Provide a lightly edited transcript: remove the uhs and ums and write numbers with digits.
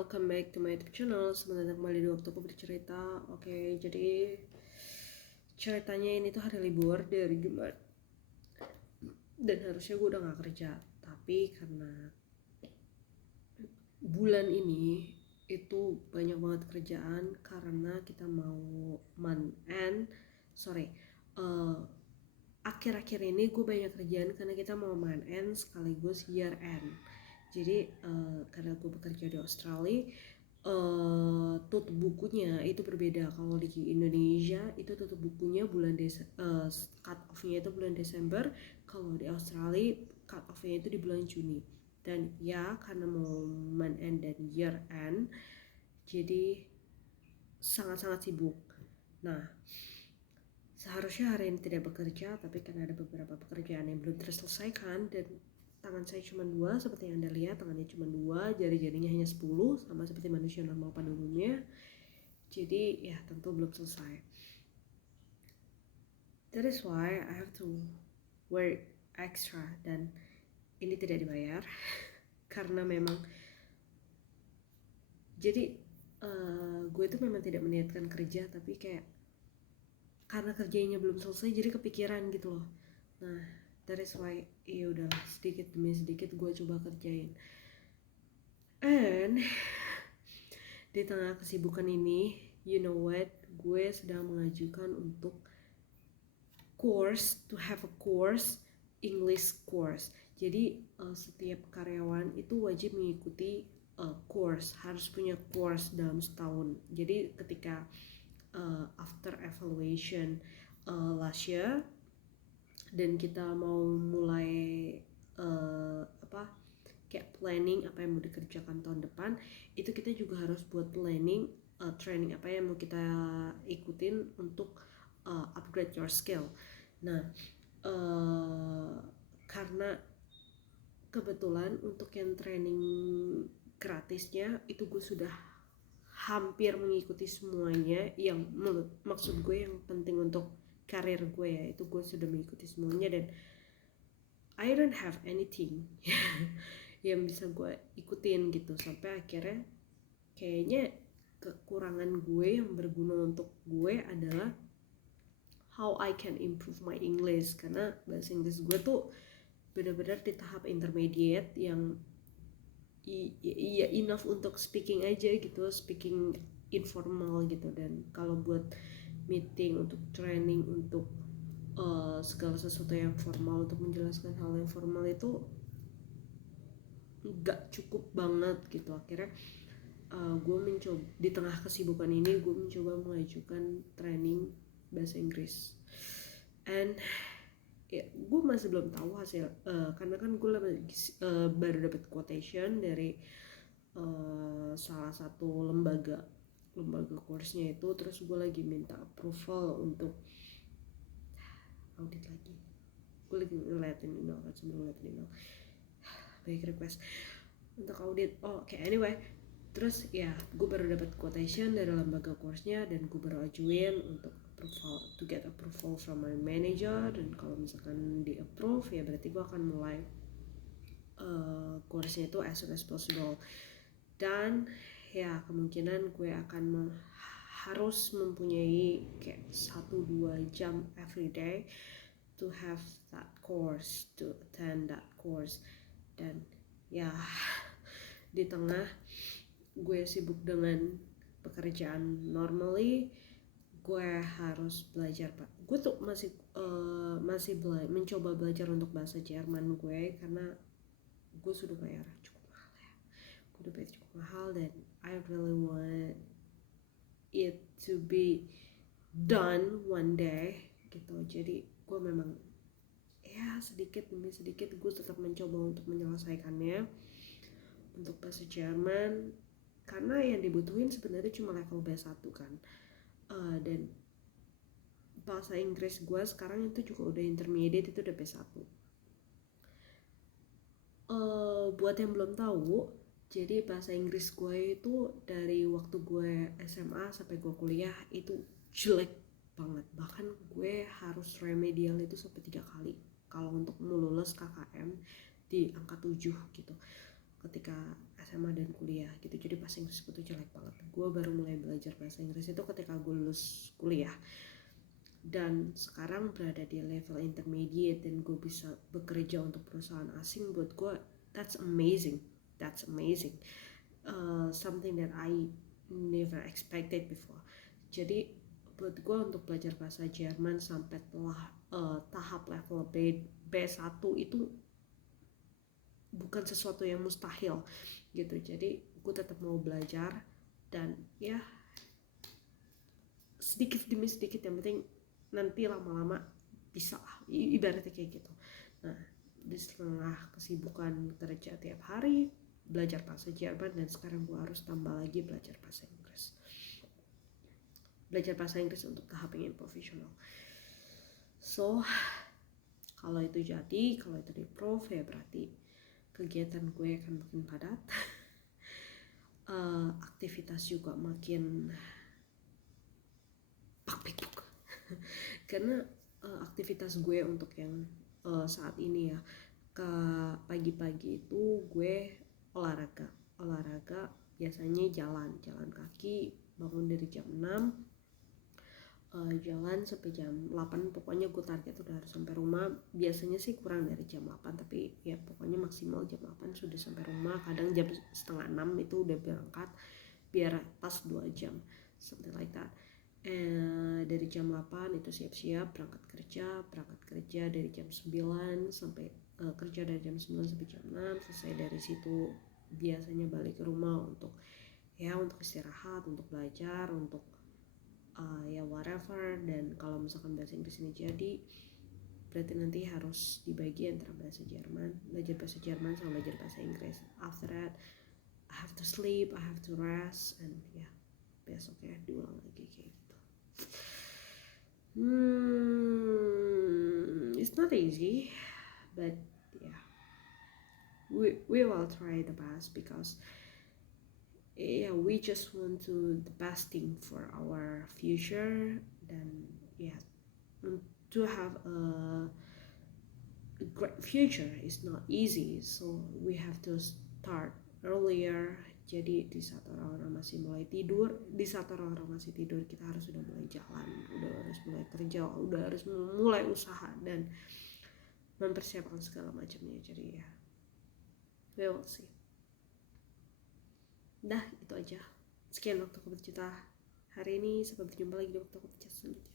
welcome back to my YouTube channel. Selamat datang kembali di waktuku bercerita. Oke, jadi ceritanya ini tuh hari libur dari Jumat. Dan harusnya gue udah gak kerja. Tapi karena bulan ini itu banyak banget kerjaan karena kita mau akhir-akhir ini gue banyak kerjaan karena kita mau month end sekaligus year end. Jadi karena gue bekerja di Australia, tutup bukunya itu berbeda. Kalau di Indonesia itu tutup bukunya cut off-nya itu bulan Desember. Kalau di Australia cut off-nya itu di bulan Juni. Dan ya karena mau month end dan year end, jadi sangat-sangat sibuk. Nah, seharusnya hari ini tidak bekerja, tapi karena ada beberapa pekerjaan yang belum terselesaikan dan tangan saya cuma 2, seperti yang Anda lihat, tangannya cuma 2, jari-jarinya hanya 10, sama seperti manusia normal pada umumnya. Jadi ya tentu belum selesai. That is why I have to work extra, dan ini tidak dibayar karena memang jadi gue itu memang tidak meniatkan kerja, tapi kayak karena kerjanya belum selesai jadi kepikiran gitu loh. Nah, that is why ya udah sedikit demi sedikit gue coba kerjain. And di tengah kesibukan ini, you know what, gue sedang mengajukan untuk to have a course, English course. Jadi setiap karyawan itu wajib mengikuti course, harus punya course dalam setahun. Jadi ketika after evaluation last year dan kita mau mulai kayak planning apa yang mau dikerjakan tahun depan, itu kita juga harus buat planning training apa yang mau kita ikutin untuk upgrade your skill. Nah, karena kebetulan untuk yang training gratisnya itu gue sudah hampir mengikuti semuanya, yang maksud gue yang penting untuk karir gue ya, itu gue sudah mengikuti semuanya dan I don't have anything yang bisa gue ikutin gitu, sampai akhirnya kayaknya kekurangan gue yang berguna untuk gue adalah how I can improve my English, karena bahasa Inggris gue tuh benar-benar di tahap intermediate yang ya enough untuk speaking aja gitu, speaking informal gitu. Dan kalau buat meeting, untuk training, untuk segala sesuatu yang formal, untuk menjelaskan hal yang formal itu gak cukup banget gitu. Akhirnya gue mencoba di tengah kesibukan ini, gue mencoba mengajukan training bahasa Inggris, and ya gue masih belum tahu hasil karena kan gue baru dapat quotation dari salah satu lembaga course-nya itu, terus gue lagi minta approval untuk audit lagi. Gue lagi ngeliatin email baik request untuk audit. Anyway, terus ya gue baru dapat quotation dari lembaga course-nya dan gue baru ajuin untuk approval, to get approval from my manager. Dan kalau misalkan di approve ya berarti gue akan mulai course-nya itu as soon as possible. Dan ya kemungkinan gue akan harus mempunyai kayak 1-2 jam every day to have that course, to attend that course. Dan ya di tengah gue sibuk dengan pekerjaan normally, gue harus belajar. Gue tuh masih mencoba belajar untuk bahasa Jerman gue, karena gue sudah bayar cukup mahal dan I really want it to be done one day gitu. Jadi gue memang ya sedikit demi sedikit gue tetap mencoba untuk menyelesaikannya untuk bahasa Jerman, karena yang dibutuhin sebenarnya cuma level B1 kan. Dan bahasa Inggris gue sekarang itu juga udah intermediate, itu udah B1. Buat yang belum tahu, jadi bahasa Inggris gue itu dari waktu gue SMA sampai gue kuliah itu jelek banget. Bahkan gue harus remedial itu sampai 3 kali kalau untuk lulus KKM di angka 7 gitu. ketika SMA dan kuliah gitu. Jadi bahasa Inggris gue tuh jelek banget. Gue baru mulai belajar bahasa Inggris itu ketika gue lulus kuliah, dan sekarang berada di level intermediate dan gue bisa bekerja untuk perusahaan asing. Buat gue that's amazing, something that I never expected before. Jadi buat gue untuk belajar bahasa Jerman sampai tahap level B1 itu bukan sesuatu yang mustahil gitu. Jadi gue tetap mau belajar, dan ya sedikit demi sedikit, yang penting nanti lama-lama bisa lah, ibaratnya kayak gitu. Nah, di setengah kesibukan kerja tiap hari belajar bahasa Jerman, dan sekarang gue harus tambah lagi belajar bahasa Inggris untuk tahap yang profesional. So kalau itu di approve, ya berarti kegiatan gue akan makin padat. Aktivitas juga makin pakpik karena aktivitas gue untuk yang saat ini ya, ke pagi-pagi itu gue olahraga biasanya jalan kaki, bangun dari jam 6, jalan sampai jam 8. Pokoknya gue target udah harus sampai rumah. Biasanya sih kurang dari jam 8, tapi ya pokoknya maksimal jam 8 sudah sampai rumah. Kadang jam setengah 6 itu udah berangkat biar pas 2 jam, something like that. Dari jam 8 itu siap-siap berangkat kerja dari jam 9 sampai kerja dari jam 9 sampai jam 6. Selesai dari situ biasanya balik ke rumah untuk istirahat, untuk belajar, untuk ya whatever. Dan kalau misalkan bahasa Inggris ini jadi, berarti nanti harus dibagi antara belajar bahasa Jerman sama belajar bahasa Inggris. After that I have to sleep, I have to rest, and ya besoknya diulang lagi kayak gitu. It's not easy, but yeah, we will try the best, because yeah, we just want the best thing for our future. Dan yeah, to have a great future is not easy, so we have to start earlier. Jadi di saat orang-orang masih mulai tidur, kita harus sudah mulai jalan, udah harus mulai kerja, udah harus mulai usaha dan mempersiapkan segala macamnya. Jadi ya, we will see. Dah, itu aja. Sekian waktu Kebet Cinta hari ini. Sampai berjumpa lagi di waktu Kebet Cinta selanjutnya.